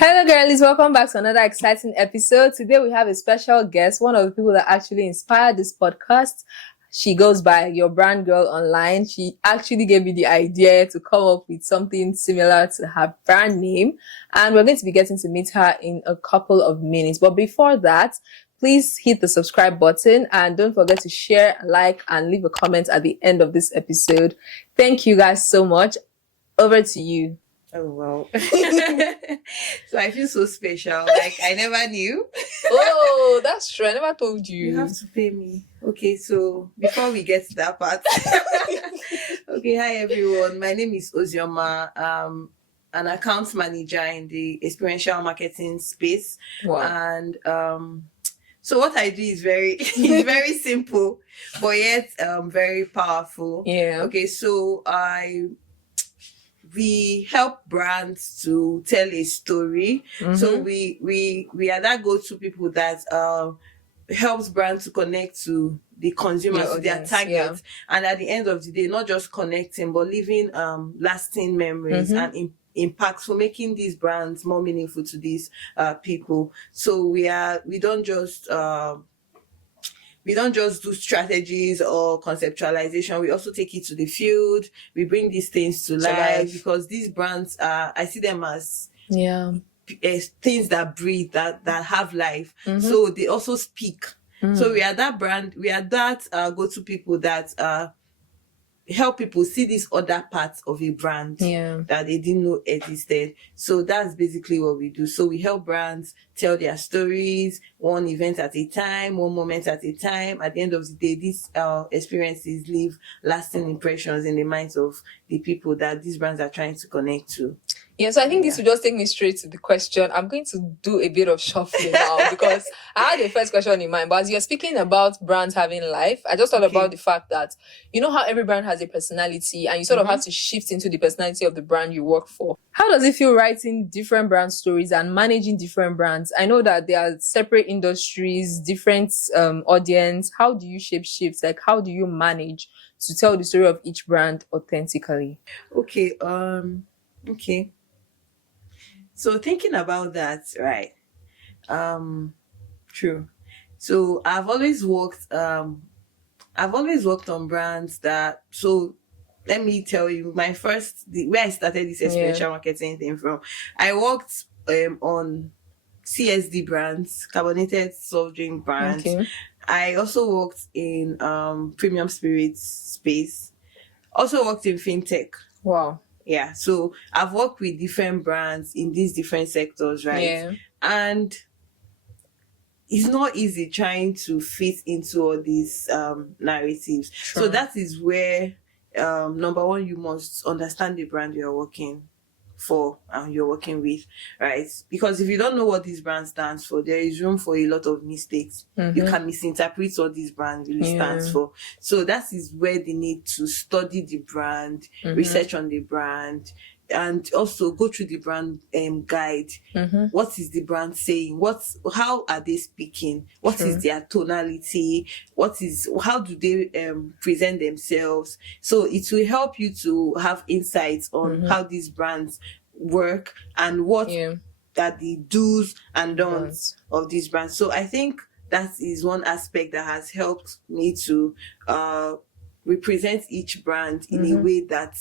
Hello, girlies. Welcome back to another exciting episode. Today, we have a special guest, one of the people that actually inspired this podcast. She goes by Your Brand Girl online. She actually gave me the idea to come up with something similar to her brand name. And we're going to be getting to meet her in a couple of minutes. But before that, please hit the subscribe button and don't forget to share, like, and leave a comment at the end of this episode. Thank you guys so much. Over to you. Oh, wow. So I feel so special. Like, I never knew. Oh, that's true. I never told you. You have to pay me. Okay, so before we get to that part. Okay, hi everyone. My name is Ozioma. An account manager in the experiential marketing space. Wow. And so what I do is very simple, but yet very powerful. Yeah. Okay, so we help brands to tell a story. Mm-hmm. So we are that go-to people that helps brands to connect to the consumers, to their target. Yeah. And at the end of the day, not just connecting, but leaving lasting memories and impactful, making these brands more meaningful to these people. So we don't just do strategies or conceptualization. We also take it to the field. We bring these things to life because these brands I see them as things that breathe, that have life. So they also speak. So we are that brand. We are that go-to people that help people see these other parts of a brand that they didn't know existed. So that's basically what we do. So we help brands tell their stories, one event at a time, one moment at a time. At the end of the day, these experiences leave lasting impressions in the minds of the people that these brands are trying to connect to. Yeah, so I think this will just take me straight to the question. I'm going to do a bit of shuffling now because I had the first question in mind. But as you're speaking about brands having life, I just thought about the fact that, you know how every brand has a personality and you sort of have to shift into the personality of the brand you work for. How does it feel writing different brand stories and managing different brands? I know that there are separate industries, different audience. How do you shape shifts? Like, how do you manage to tell the story of each brand authentically? Okay. So thinking about that, right? True. So I've always worked on brands that. So let me tell you, where I started this experiential marketing thing from. I worked on CSD brands, carbonated soft drink brands. Okay. I also worked in premium spirits space. Also worked in fintech. Wow. Yeah, so I've worked with different brands in these different sectors, right? Yeah. And it's not easy trying to fit into all these narratives. Sure. So that is where, number one, you must understand the brand you're working for and you're working with, right? Because if you don't know what this brand stands for, there is room for a lot of mistakes. You can misinterpret what this brand really stands for. So that is where they need to study the brand, research on the brand, and also go through the brand guide. What is the brand saying? How are they speaking? What is their tonality? How do they present themselves? So it will help you to have insights on how these brands work and what are the do's and don'ts of these brands. So I think that is one aspect that has helped me to represent each brand in a way that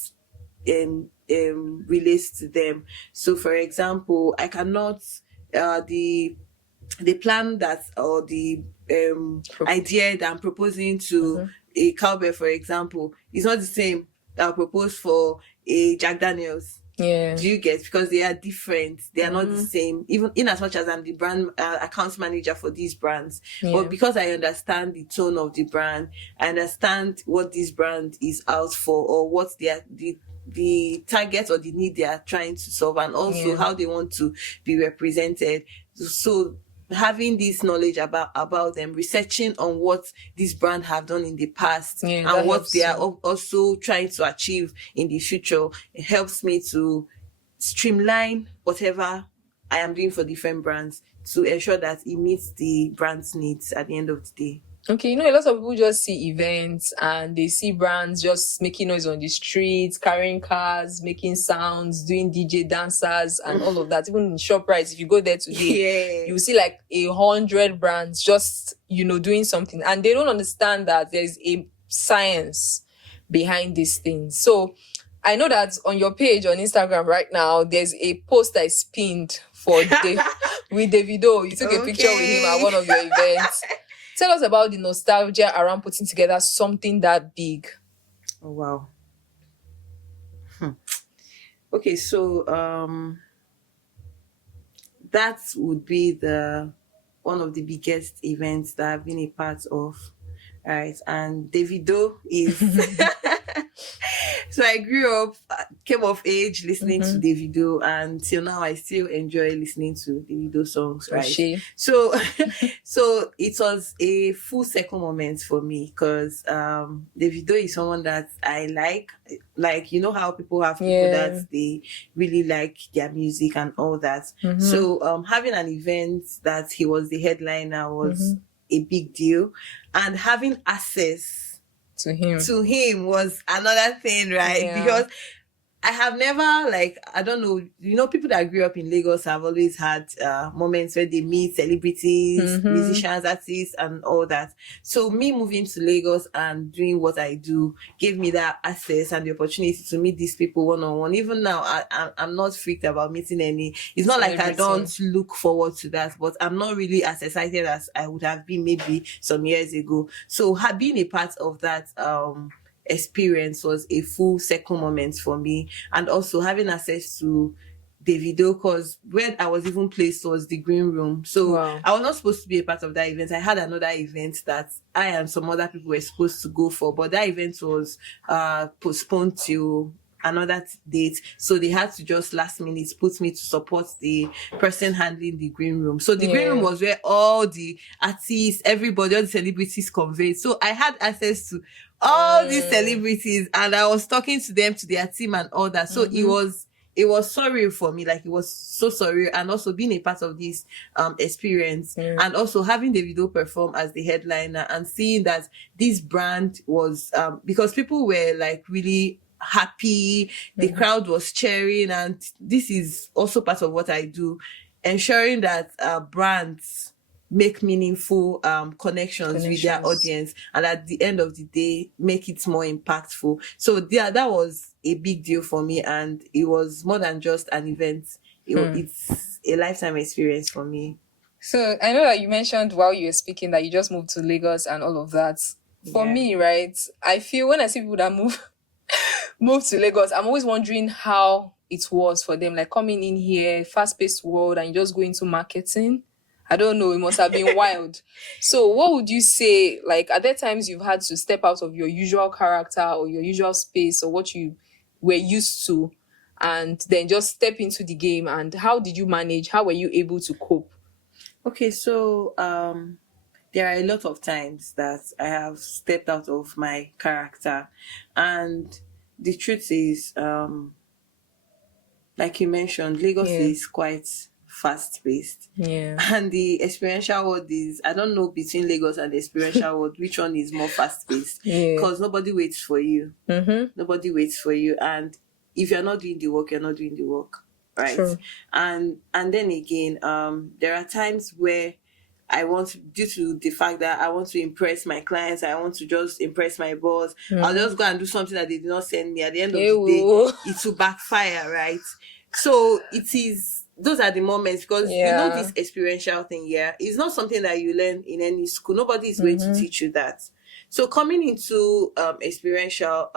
relates to them. So for example, I cannot the plan that or the idea that I'm proposing to a cowbell, for example, is not the same that I'll propose for a Jack Daniels. Yeah. Do you get? Because they are different. They are not the same. Even in as much as I'm the brand account manager for these brands. But because I understand the tone of the brand, I understand what this brand is out for or what the target or the need they are trying to solve, and also how they want to be represented. So having this knowledge about them, researching on what this brand have done in the past and what they are also trying to achieve in the future, it helps me to streamline whatever I am doing for different brands to ensure that it meets the brand's needs at the end of the day. Okay, a lot of people just see events and they see brands just making noise on the streets, carrying cars, making sounds, doing DJ dancers and all of that. Even in ShopRite, if you go there today, you see like 100 brands just, doing something. And they don't understand that there's a science behind these things. So I know that on your page on Instagram right now, there's a post that is pinned with Davido. You took a picture with him at one of your events. Tell us about the nostalgia around putting together something that big. Oh, wow. Okay, so that would be one of the biggest events that I've been a part of. Right, and Davido is so I grew up, came of age listening to Davido, and till now I still enjoy listening to Davido songs, right? So it was a full circle moment for me because Davido is someone that I like how people have people that they really like their music and all that. So having an event that he was the headliner was a big deal, and having access to him was another thing, right? Because I have never, I don't know, people that grew up in Lagos have always had moments where they meet celebrities, musicians, artists, and all that. So me moving to Lagos and doing what I do gave me that access and the opportunity to meet these people one-on-one. Even now, I'm not freaked about meeting any. It's not like I don't look forward to that, but I'm not really as excited as I would have been maybe some years ago. So being a part of that experience was a full circle moment for me, and also having access to Davido, because where I was even placed was the green room. So I was not supposed to be a part of that event. I had another event that I and some other people were supposed to go for, but that event was postponed to another date, so they had to just last minute put me to support the person handling the green room. So the green room was where all the artists, everybody, all the celebrities conveyed. So I had access to all these celebrities, and I was talking to them, to their team and all that. So it was surreal for me. It was so surreal, and also being a part of this experience, and also having Davido perform as the headliner and seeing that this brand was because people were really happy, the crowd was cheering, and this is also part of what I do, ensuring that brands make meaningful connections with their audience, and at the end of the day make it more impactful. So that was a big deal for me, and it was more than just an event. It's a lifetime experience for me. So I know that you mentioned while you were speaking that you just moved to Lagos and all of that. For me, right, I feel when I see people that move to Lagos, I'm always wondering how it was for them, coming in here, fast-paced world, and you just go into marketing. I don't know, it must have been wild. So what would you say, are there times you've had to step out of your usual character or your usual space or what you were used to, and then just step into the game? And how did you manage? How were you able to cope? Okay, so there are a lot of times that I have stepped out of my character, and the truth is, like you mentioned, Lagos is quite fast-paced, and the experiential world is, I don't know, between Lagos and the experiential world, which one is more fast-paced, because nobody waits for you. Nobody waits for you, and if you're not doing the work, you're not doing the work, right? True. And then again, there are times where I want to, due to the fact that I want to impress my clients, I want to just impress my boss, I'll just go and do something that they did not send me. At the end of the day, it will backfire, right? So those are the moments, because this experiential thing, it's not something that you learn in any school. Nobody is going to teach you that. So coming into experiential,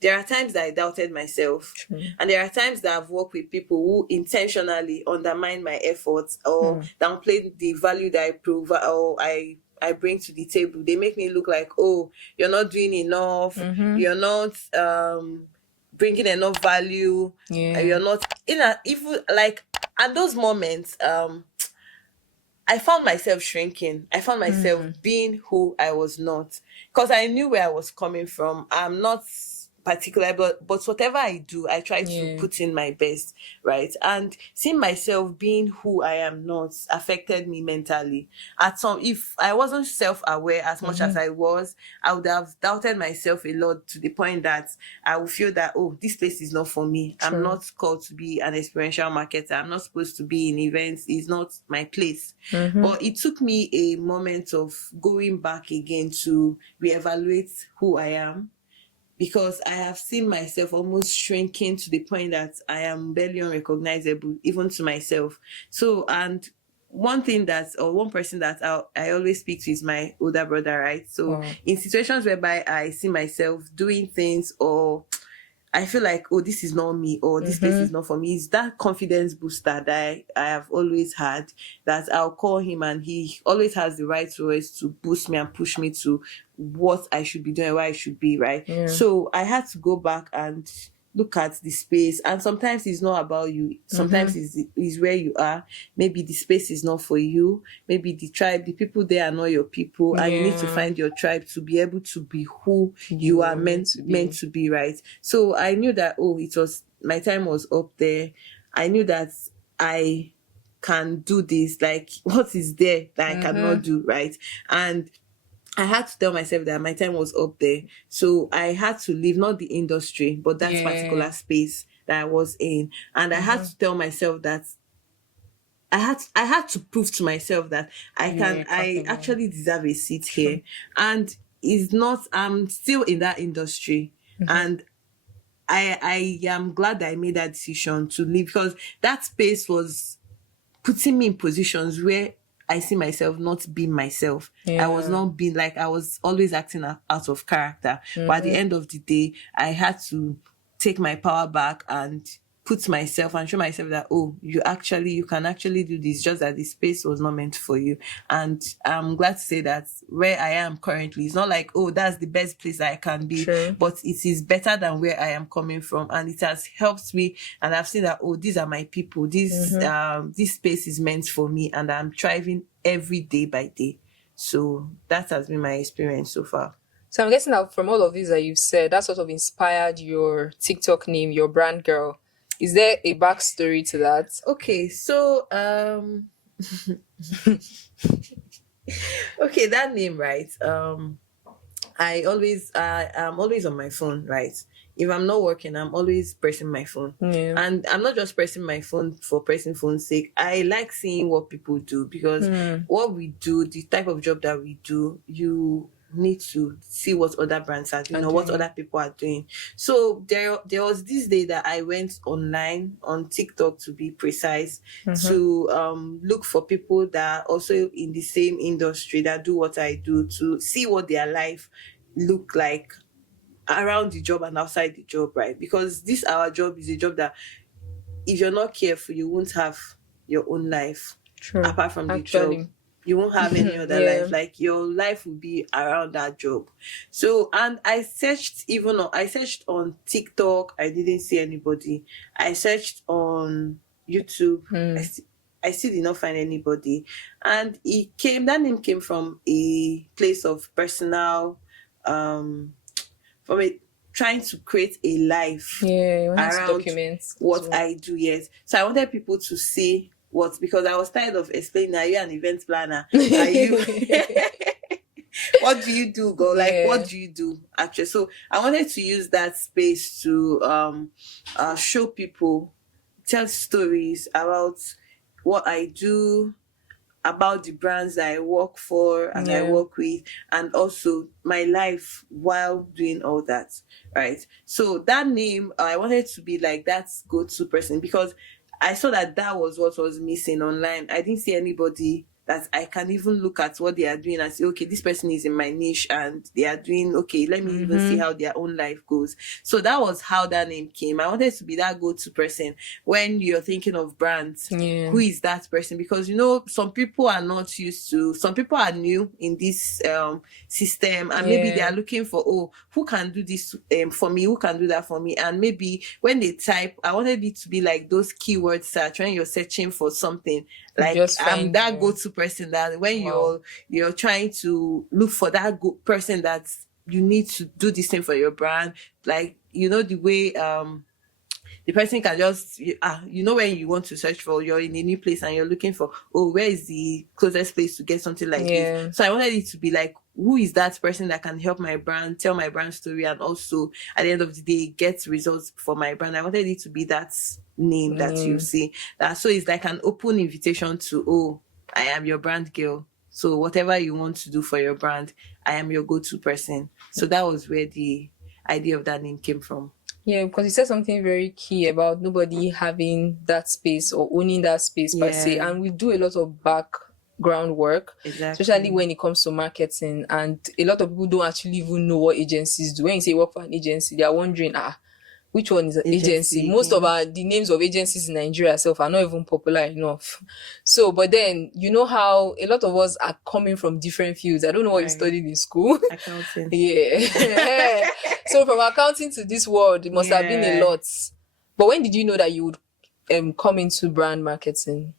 there are times that I doubted myself. And there are times that I've worked with people who intentionally undermine my efforts or downplay the value that I provide or I bring to the table. They make me look like, oh, you're not doing enough, you're not bringing enough value, you're not even at those moments, I found myself shrinking. I found myself being who I was not, because I knew where I was coming from. I'm not particular, but whatever I do, I try to put in my best, right? And seeing myself being who I am not affected me mentally. If I wasn't self-aware as much as I was, I would have doubted myself a lot, to the point that I would feel that, oh, this place is not for me. True. I'm not called to be an experiential marketer. I'm not supposed to be in events. It's not my place. But it took me a moment of going back again to reevaluate who I am, because I have seen myself almost shrinking to the point that I am barely unrecognizable, even to myself. So, and one person that I always speak to is my older brother, right? So, in situations whereby I see myself doing things, or I feel like, oh, this is not me, or this place is not for me, it's that confidence booster that I have always had, that I'll call him, and he always has the right words to boost me and push me to what I should be doing, where I should be, right? Yeah. So I had to go back and look at the space, and sometimes it's not about you. Sometimes it's where you are. Maybe the space is not for you. Maybe the tribe, the people there are not your people, and you need to find your tribe to be able to be who you are meant to be, right? So I knew that, my time was up there. I knew that I can do this. Like, what is there that I cannot do, right? And I had to tell myself that my time was up there. So I had to leave, not the industry, but that particular space that I was in. And I had to tell myself that I had to prove to myself that I actually deserve a seat here. And I'm still in that industry. And I am glad that I made that decision to leave, because that space was putting me in positions where I see myself not being myself. I was not being, like, I was always acting out of character. But at the end of the day, I had to take my power back and put myself and show myself that, oh, you can actually do this, just that the space was not meant for you. And I'm glad to say that where I am currently, it's not like, oh, that's the best place I can be, but it is better than where I am coming from. And it has helped me. And I've seen that, oh, these are my people. This space is meant for me, and I'm thriving every day by day. So that has been my experience so far. So I'm guessing that from all of these that you've said, that sort of inspired your TikTok name, your brand girl. Is there a backstory to that? Okay, so okay, that name, right? I'm always on my phone, right? If I'm not working, I'm always pressing my phone. And I'm not just pressing my phone for pressing phone's sake. I like seeing what people do, because what we do, the type of job that we do, you need to see what other brands are doing, or what other people are doing. So there was this day that I went online on TikTok, to be precise, to look for people that are also in the same industry, that do what I do, to see what their life look like around the job and outside the job, right? Because our job is a job that, if you're not careful, you won't have your own life. True. Apart from the job. You won't have any other life. Like, your life will be around that job. So, and I searched on TikTok. I didn't see anybody. I searched on YouTube. I still did not find anybody. And that name came from a place of personal, from it, trying to create a life around what I do. Yes. So I wanted people to see because I was tired of explaining, are you an event planner? Are you what do you do, girl? Like, what do you do actually? So I wanted to use that space to show people, tell stories about what I do, about the brands that I work for and I work with, and also my life while doing all that, right? So that name, I wanted to be like that go-to person, because I saw that was what was missing online. I didn't see anybody that I can even look at what they are doing and say, okay, this person is in my niche and they are doing okay. Let me even see how their own life goes. So that was how that name came. I wanted to be that go-to person when you're thinking of brands. Who is that person? Because, some people are not used to, some people are new in this system, and maybe they are looking for, who can do this for me? Who can do that for me? And maybe when they type, I wanted it to be like those keyword search when you're searching for something. Like, I'm that go-to person that when you're trying to look for that person that you need to do this thing for your brand, like, the way the person can just when you want to search for, you're in a new place and you're looking for, where is the closest place to get something like this. So I wanted it to be like, who is that person that can help my brand, tell my brand story, and also at the end of the day get results for my brand. I wanted it to be that name that you see, that so it's like an open invitation to, I am your brand girl, so whatever you want to do for your brand, I am your go-to person. So that was where the idea of that name came from. Yeah, because you said something very key about nobody having that space or owning that space per se. And we do a lot of background work, especially when it comes to marketing. And a lot of people don't actually even know what agencies do. When you say work for an agency, they are wondering, which one is an agency? Most of the names of agencies in Nigeria itself are not even popular enough. So, but then, you know how a lot of us are coming from different fields. I don't know what you studied in school. Accounting. Yeah. So from accounting to this world, it must have been a lot. But when did you know that you would come into brand marketing?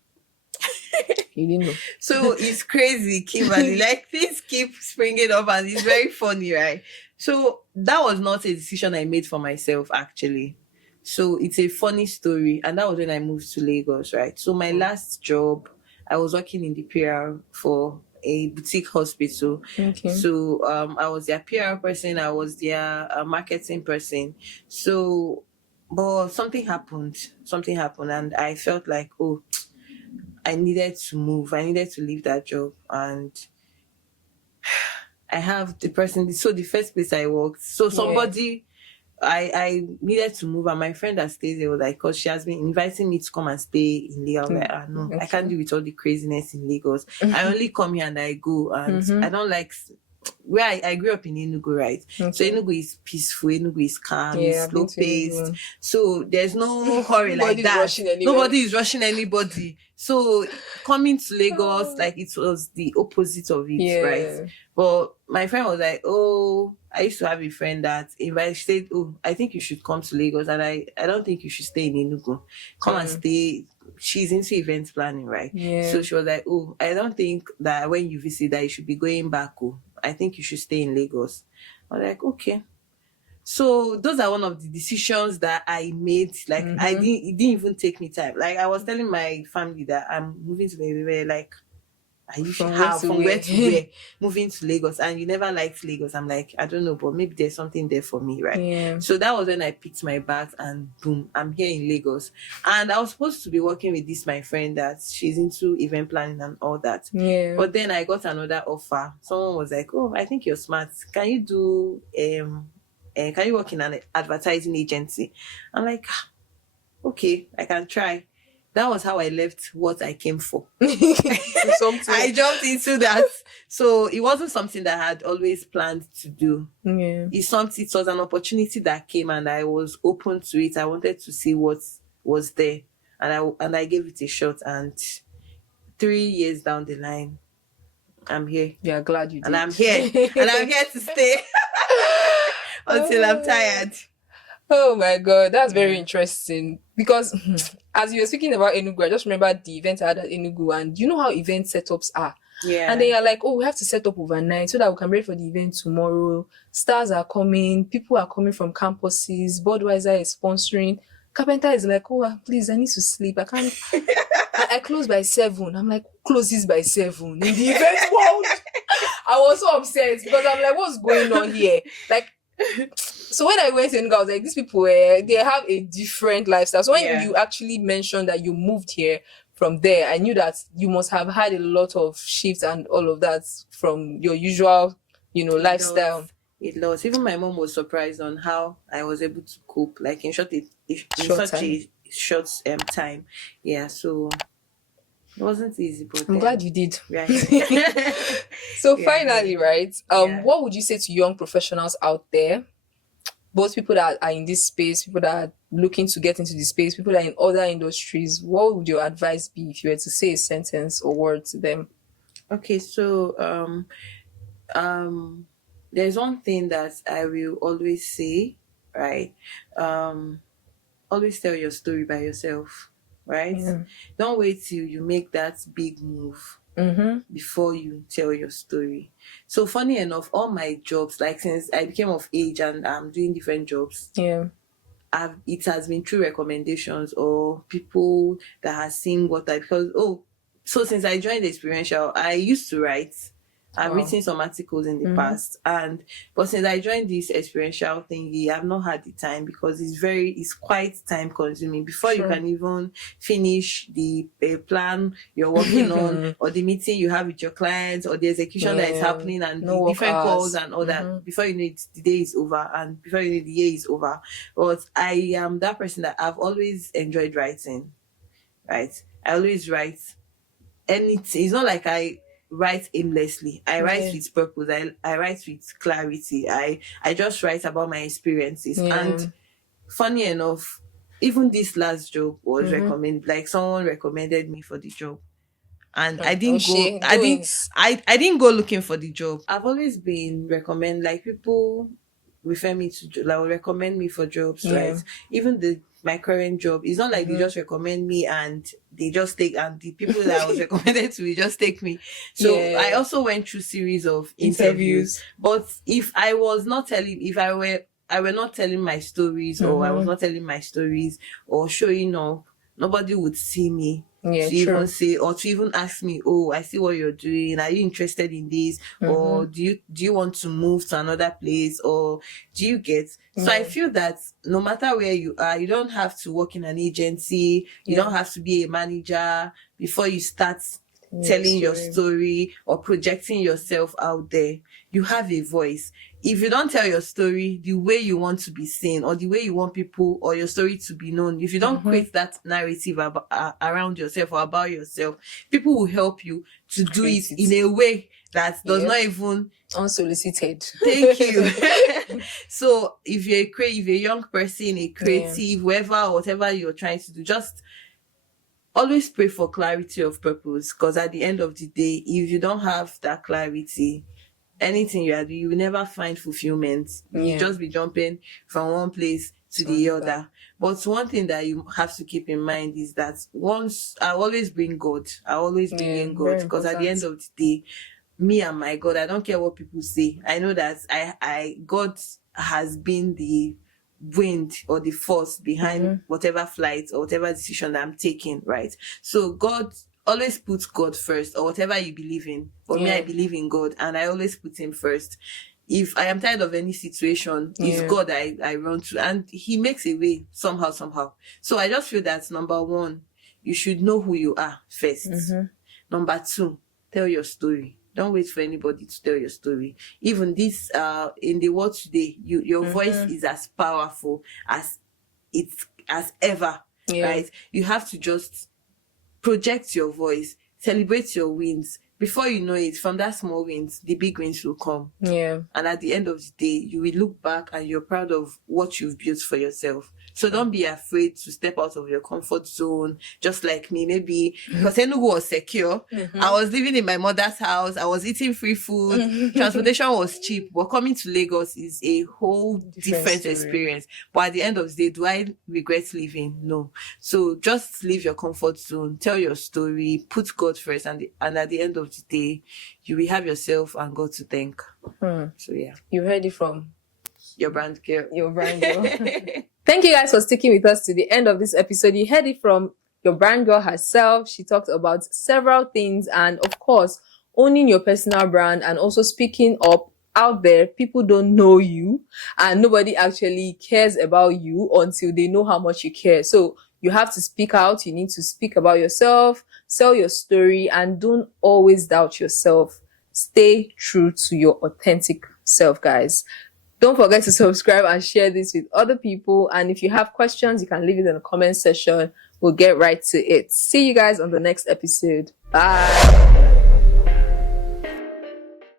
You didn't know. So it's crazy, Kimberly. Like, things keep springing up and it's very funny, right? So that was not a decision I made for myself, actually. So it's a funny story. And that was when I moved to Lagos, right? So my last job, I was working in the PR for a boutique hospital. Okay. So I was their PR person, I was their marketing person. So, but something happened, and I felt like, I needed to move. I needed to leave that job. And I have the person, so the first place I worked, so somebody, I needed to move, and my friend that stays there was like, because she has been inviting me to come and stay in Lagos. Like, no, I can't deal with all the craziness in Lagos. I only come here and I go, and I don't like where I grew up in Enugu, right? So Enugu is peaceful, Enugu is calm, it's slow paced. So there's no hurry like that. Nobody is rushing anybody. So coming to Lagos, like, it was the opposite of it, right? But my friend was like, I used to have a friend that if I said, I think you should come to Lagos, and I don't think you should stay in Enugu. Come and stay. She's into event planning, right? So she was like, I don't think that when you visit that you should be going back. I think you should stay in Lagos. I was like, okay. So those are one of the decisions that I made. Like, it didn't even take me time. Like, I was telling my family that I'm moving to the like, from where to where? Moving to Lagos, and you never liked Lagos. I'm like, I don't know, but maybe there's something there for me, right? So that was when I picked my bags, and boom, I'm here in Lagos. And I was supposed to be working with this my friend that she's into event planning and all that. But then I got another offer. Someone was like, I think you're smart. Can you do can you work in an advertising agency? I'm like, okay, I can try. That was how I left what I came for. I jumped into that. So it wasn't something that I had always planned to do. It was an opportunity that came, and I was open to it. I wanted to see what was there, and I gave it a shot. And 3 years down the line, I'm here. Yeah, glad you did. And I'm here. And I'm here to stay until I'm tired. Oh my God, that's very interesting. Because as you were speaking about Enugu, I just remember the event I had at Enugu, and you know how event setups are. And then you're like, we have to set up overnight so that we can be ready for the event tomorrow. Stars are coming, people are coming from campuses, Budweiser is sponsoring. Carpenter is like, please, I need to sleep. I can't. I close by 7. I'm like, who closes by 7 in the event world? I was so upset because I'm like, what's going on here? Like, so when I went in, I was like, these people, they have a different lifestyle. So when you actually mentioned that you moved here from there, I knew that you must have had a lot of shifts and all of that from your usual, lifestyle. It was. Even my mom was surprised on how I was able to cope, like in such a short time. Yeah, so it wasn't easy, but I'm glad you did. Right. So finally, right? What would you say to young professionals out there? Both people that are in this space, people that are looking to get into this space, people that are in other industries. What would your advice be if you were to say a sentence or word to them? Okay, so there's one thing that I will always say, right? Always tell your story by yourself. right? Yeah. Don't wait till you make that big move before you tell your story. So funny enough, all my jobs, like since I became of age and I'm doing different jobs, Yeah. it has been through recommendations or people that has seen what I, because so since I joined the experiential, I used to write. I've written some articles in the past, but since I joined this experiential thingy, I've not had the time because it's quite time consuming before you can even finish the plan you're working on, or the meeting you have with your clients, or the execution that is happening, and the different calls and all that. Before you know it, the day is over, and before you know it, the year is over. But I am that person that I've always enjoyed writing, right? I always write anything. It's not like I write aimlessly. I write with purpose. I write with clarity. I just write about my experiences. And funny enough, even this last job was recommended. Like someone recommended me for the job, and I didn't go. I didn't go looking for the job. I've always been recommended. Like people refer me to, like, recommend me for jobs, right? Even my current job, it's not like they just recommend me and they just take, and the people that I was recommended to, just take me. So I also went through series of interviews. But if I were not telling my stories, or I was not telling my stories or showing up, nobody would see me to even say, or to even ask me, oh, I see what you're doing, are you interested in this, or do you want to move to another place, or do you get? So I feel that no matter where you are, you don't have to work in an agency, you don't have to be a manager before you start telling your story or projecting yourself out there. You have a voice. If you don't tell your story the way you want to be seen, or the way you want people or your story to be known, if you don't create that narrative around yourself or about yourself, people will help you to do it in a way that does not even unsolicited. Thank you. So if you're a young person, a creative, whatever you're trying to do, just always pray for clarity of purpose, because at the end of the day, if you don't have that clarity, anything you are doing, you will never find fulfillment. You'll just be jumping from one place to the other. But one thing that you have to keep in mind is that once I always bring God, because at the end of the day, me and my God, I don't care what people say. I know that God has been the wind or the force behind whatever flight or whatever decision that I'm taking, right? So God, always put God first, or whatever you believe in. For me, I believe in God, and I always put him first. If I am tired of any situation, it's God I run to, and he makes a way somehow. So I just feel that, number one, you should know who you are first. Number two, tell your story. Don't wait for anybody to tell your story. Even this, in the world today, your voice is as powerful as ever, right? You have to just project your voice, celebrate your wins. Before you know it, from that small wins, the big wins will come. And at the end of the day, you will look back and you're proud of what you've built for yourself. So don't be afraid to step out of your comfort zone, just like me. Maybe because Enugu was secure. I was living in my mother's house. I was eating free food. Transportation was cheap. But coming to Lagos is a whole different experience. But at the end of the day, do I regret leaving? No. So just leave your comfort zone. Tell your story. Put God first. And at the end of the day, you will have yourself and God to thank. So yeah. You heard it from your brand girl. Thank you guys for sticking with us to the end of this episode. You heard it from your brand girl herself. She talked about several things, and of course, owning your personal brand and also speaking up out there. People don't know you, and nobody actually cares about you until they know how much you care. So you have to speak out. You need to speak about yourself, sell your story, and don't always doubt yourself. Stay true to your authentic self, guys. Don't forget to subscribe and share this with other people. And if you have questions, you can leave it in the comment section. We'll get right to it. See you guys on the next episode. Bye.